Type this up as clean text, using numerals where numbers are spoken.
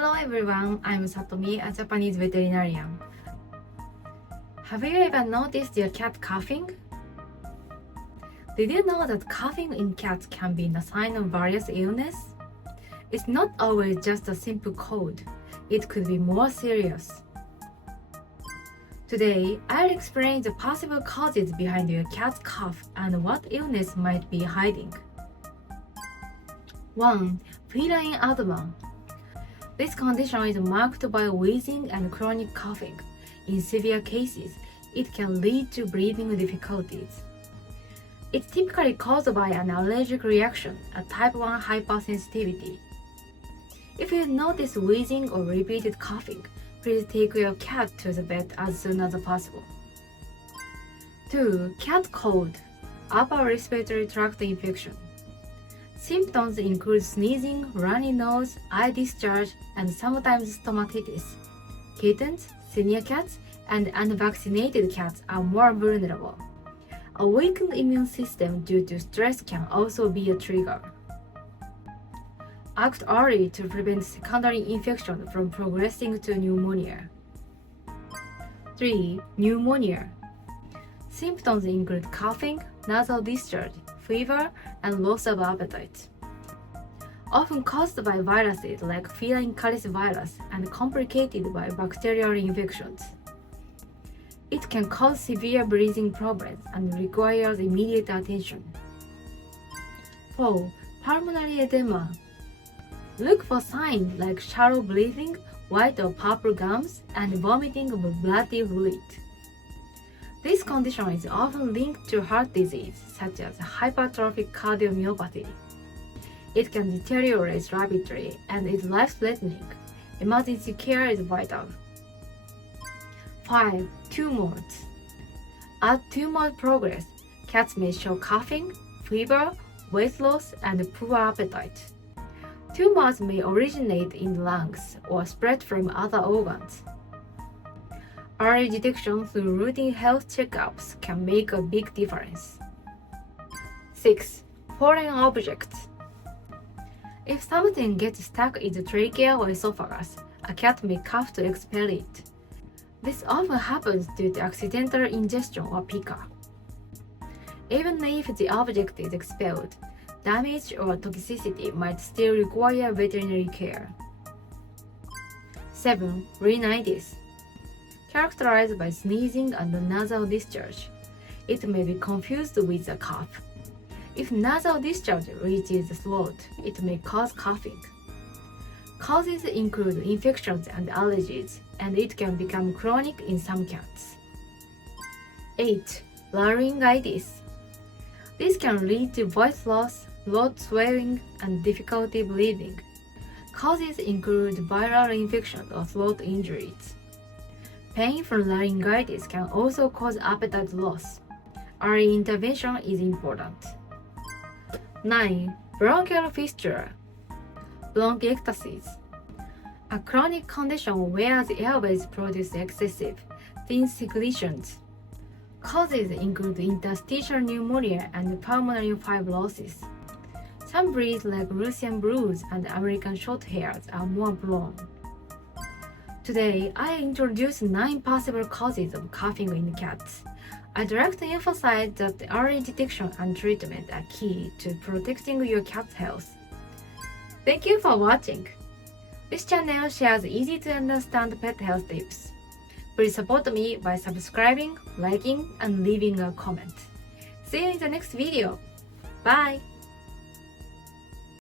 Hello everyone, I'm Satomi, a Japanese veterinarian. Have you ever noticed your cat coughing? Did you know that coughing in cats can be a sign of various illness? It's not always just a simple cold, it could be more serious. Today, I'll explain the possible causes behind your cat's cough and what illness might be hiding. 1. Feline asthma. This condition is marked by wheezing and chronic coughing. In severe cases, it can lead to breathing difficulties. It's typically caused by an allergic reaction, a type 1 hypersensitivity. If you notice wheezing or repeated coughing, please take your cat to the vet as soon as possible. 2. Cat cold, upper respiratory tract infection. Symptoms include sneezing, runny nose, eye discharge, and sometimes stomatitis. Kittens, senior cats, and unvaccinated cats are more vulnerable. A weakened immune system due to stress can also be a trigger. Act early to prevent secondary infection from progressing to pneumonia. 3. Pneumonia. Symptoms include coughing, nasal discharge, fever, and loss of appetite. Often caused by viruses like feline virus and complicated by bacterial infections. It can cause severe breathing problems and requires immediate attention. 4. Pulmonary edema. Look for signs like shallow breathing, white or purple gums, and vomiting of bloody fluid. This condition is often linked to heart disease, such as hypertrophic cardiomyopathy. It can deteriorate rapidly and is life-threatening. Emergency care is vital. 5. Tumors. As tumors progress, cats may show coughing, fever, weight loss, and poor appetite. Tumors may originate in the lungs or spread from other organs. Early detection through routine health checkups can make a big difference. 6. Foreign objects. If something gets stuck in the trachea or esophagus, a cat may cough to expel it. This often happens due to accidental ingestion or pica. Even if the object is expelled, damage or toxicity might still require veterinary care. 7. Rhinitis. Characterized by sneezing and nasal discharge, it may be confused with a cough. If nasal discharge reaches the throat, it may cause coughing. Causes include infections and allergies, and it can become chronic in some cats. 8. Laryngitis. This can lead to voice loss, throat swelling, and difficulty breathing. Causes include viral infection or throat injuries. Pain from laryngitis can also cause appetite loss. Early intervention is important. 9. Bronchial fistula. Bronchiectasis. A chronic condition where the airways produce excessive, thin secretions. Causes include interstitial pneumonia and pulmonary fibrosis. Some breeds like Russian blues and American shorthairs are more prone. Today, I introduced 9 possible causes of coughing in cats. I'd like to emphasize that early detection and treatment are key to protecting your cat's health. Thank you for watching. This channel shares easy-to-understand pet health tips. Please support me by subscribing, liking, and leaving a comment. See you in the next video. Bye!